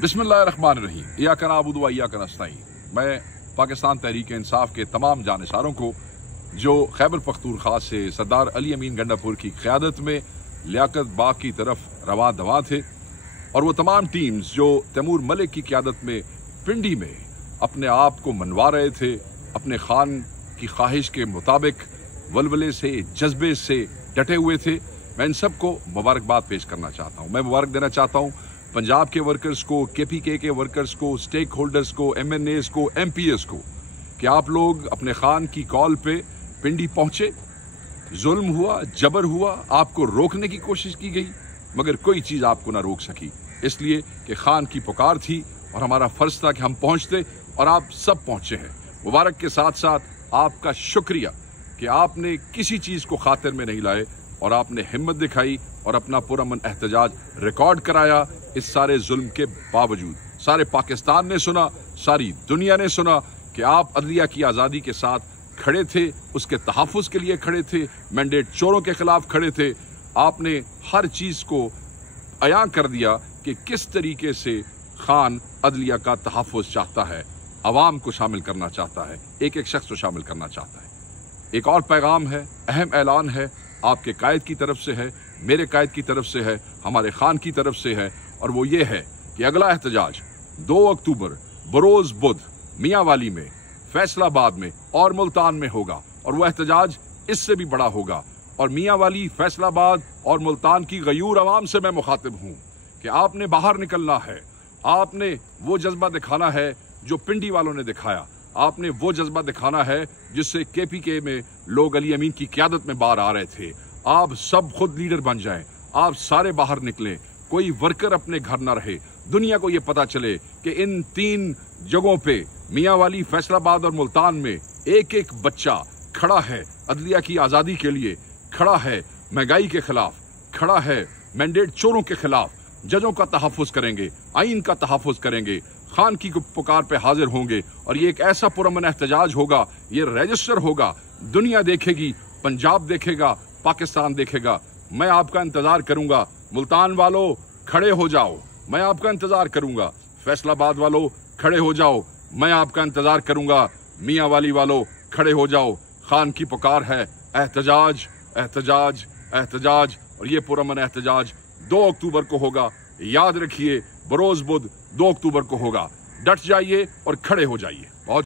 बिस्मिल्लाहिर्रहमानिर्रहीम। इय्याका नअबुदु व इय्याका नस्तईन। मैं पाकिस्तान तहरीक इंसाफ के तमाम जानिसारों को जो खैबर पख्तूनख्वा से सरदार अली अमीन गंडापुर की क़यादत में लियाकत बाग की तरफ रवां दवा थे और वो तमाम टीम्स जो तैमूर मलिक की क़यादत में पिंडी में अपने आप को मनवा रहे थे, अपने खान की ख्वाहिश के मुताबिक वलवले से जज्बे से डटे हुए थे, मैं इन सबको मुबारकबाद पेश करना चाहता हूँ। मैं मुबारक देना चाहता हूँ पंजाब के वर्कर्स को, केपीके के वर्कर्स को, स्टेक होल्डर्स को, एमएनएस को, एमपीएस को कि आप लोग अपने खान की कॉल पे पिंडी पहुंचे। जुल्म हुआ, जबर हुआ, आपको रोकने की कोशिश की गई मगर कोई चीज आपको ना रोक सकी, इसलिए कि खान की पुकार थी और हमारा फर्ज था कि हम पहुंचते और आप सब पहुंचे हैं। मुबारक के साथ साथ आपका शुक्रिया कि आपने किसी चीज को खातिर में नहीं लाए और आपने हिम्मत दिखाई और अपना पुरअमन एहतजाज रिकॉर्ड कराया। इस सारे जुल्म के बावजूद सारे पाकिस्तान ने सुना, सारी दुनिया ने सुना कि आप अदलिया की आज़ादी के साथ खड़े थे, उसके तहफ़्फ़ुज़ के लिए खड़े थे, मैंडेट चोरों के खिलाफ खड़े थे। आपने हर चीज़ को अयां कर दिया कि किस तरीके से खान अदलिया का तहफ़्फ़ुज़ चाहता है, अवाम को शामिल करना चाहता है, एक एक शख्स को शामिल करना चाहता है। एक और पैगाम है, अहम ऐलान है, आपके कायद की तरफ से है, मेरे कायद की तरफ से है, हमारे खान की तरफ से है, और वो ये है कि अगला एहतजाज 2 अक्टूबर बरोज बुध मियांवाली में, फैसलाबाद में और मुल्तान में होगा और वो एहतजाज इससे भी बड़ा होगा। और मियांवाली, फैसलाबाद और मुल्तान की गयूर अवाम से मैं मुखातिब हूँ कि आपने बाहर निकलना है, आपने वो जज्बा दिखाना है जो पिंडी वालों ने दिखाया, आपने वो जज्बा दिखाना है जिससे केपीके में लोग अली अमीन की क़यादत में बाहर आ रहे थे। आप सब खुद लीडर बन जाएं, आप सारे बाहर निकलें, कोई वर्कर अपने घर ना रहे, दुनिया को ये पता चले कि इन 3 जगहों पे मियांवाली, फैसलाबाद और मुल्तान में एक एक बच्चा खड़ा है अदलिया की आज़ादी के लिए, खड़ा है महंगाई के खिलाफ, खड़ा है मैंडेट चोरों के खिलाफ। जजों का तहफ़्फ़ुज़ करेंगे, आइन का तहफ़्फ़ुज़ करेंगे, खान की पुकार पे हाजिर होंगे और ये एक ऐसा पुरअमन एहतजाज होगा, ये रजिस्टर होगा, दुनिया देखेगी, पंजाब देखेगा, पाकिस्तान देखेगा। मैं आपका इंतजार करूंगा। मुल्तान वालों खड़े हो जाओ, मैं आपका इंतजार करूंगा। फैसलाबाद वालों खड़े हो जाओ, मैं आपका इंतजार करूंगा। मियांवाली वालों खड़े हो जाओ, खान की पुकार है, एहतजाज एहतजाज एहतजाज। और ये पुरअमन एहतजाज 2 अक्टूबर को होगा, याद रखिए, बरोज बुध 2 अक्टूबर को होगा। डट जाइए और खड़े हो जाइए। बहुत